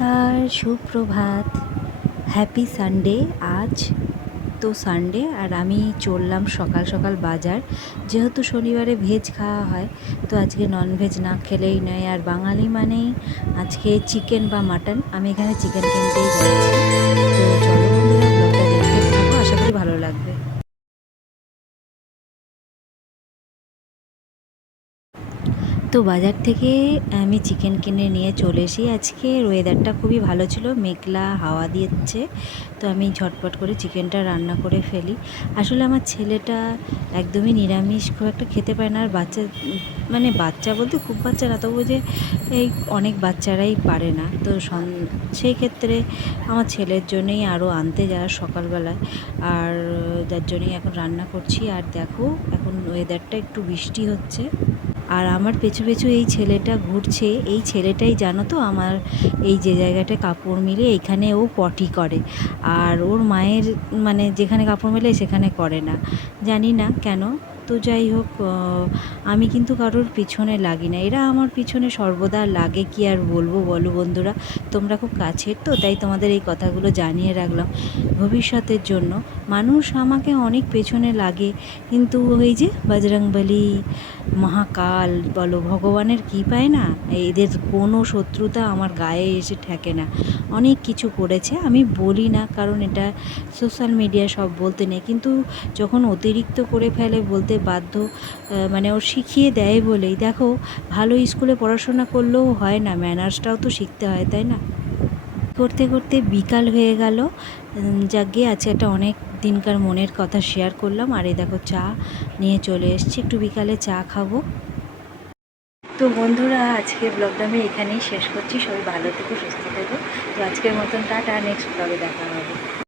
নমস্কার, সুপ্রভাত, happy Sunday. আজ তো সানডে আর আমি চললাম সকাল সকাল বাজার। যেহেতু শনিবারে ভেজ খাওয়া হয়, তো আজকে ননভেজ না খেলেই নয়। আর বাঙালি মানেই আজকে চিকেন বা মাটন। আমি এখানে চিকেন কিনতেই যাচ্ছি। তো চলো বন্ধুরা, ব্লগটা দেখতে থাকো, আশা করি ভালো লাগবে। তো বাজার থেকে আমি চিকেন কিনে নিয়ে চলে এসি। আজকে ওয়েদারটা খুবই ভালো ছিল, মেঘলা হাওয়া দিচ্ছে। তো আমি ঝটপট করে চিকেনটা রান্না করে ফেলি। আসলে আমার ছেলেটা একদমই নিরামিষ খুব একটা খেতে পারে না। আর বাচ্চা মানে বাচ্চা বলতে খুব বাচ্চা না, তবু যে এই অনেক বাচ্চারাই পারে না। তো সেই ক্ষেত্রে আমার ছেলের জন্যই আরও আনতে যাওয়া সকালবেলায়। আর যার জন্যই এখন রান্না করছি। আর দেখো এখন ওয়েদারটা একটু বৃষ্টি হচ্ছে। আর আমার পেছু পেছু এই ছেলেটা ঘুরছে। এই ছেলেটাই জানো তো আমার এই যে জায়গাটায় কাপড় মিলে এইখানে ও পটি করে। আর ওর মায়ের মানে যেখানে কাপড় মেলে সেখানে করে না, জানি না কেন। তো যাই হোক, আমি কিন্তু কারোর পিছনে লাগি না, এরা আমার পিছনে সর্বদা লাগে। কি আর বলবো বলো বন্ধুরা, তোমরা খুব কাছের, তো তাই তোমাদের এই কথাগুলো জানিয়ে রাখলাম ভবিষ্যতের জন্য। মানুষ আমাকে অনেক পেছনে লাগে, কিন্তু ওই যে বজরংবলী, মহাকাল বলো, ভগবানের কৃপায় না এদের কোনো শত্রুতা আমার গায়ে এসে ঠেকে না। অনেক কিছু করেছে, আমি বলি না কারণ এটা সোশ্যাল মিডিয়ায় সব বলতে নেই, কিন্তু যখন অতিরিক্ত করে ফেলে বলতে বাধ্য। মানে ও শিখিয়ে দেয় বলেই। দেখো, ভালো স্কুলে পড়াশোনা করলেও হয় না, ম্যানার্সটাও তো শিখতে হয়, তাই না? করতে করতে বিকাল হয়ে গেল। যাকগে, আজকে একটা অনেক দিনকার মনের কথা শেয়ার করলাম। আর এই দেখো চা নিয়ে চলে এসেছি, একটু বিকালে চা খাবো। তো বন্ধুরা, আজকে ব্লগটা আমি এখানেই শেষ করছি। সবাই ভালো থেকো, সুস্থ থেকো। তো আজকের মতন টাটা, নেক্সট ব্লগে দেখা হবে।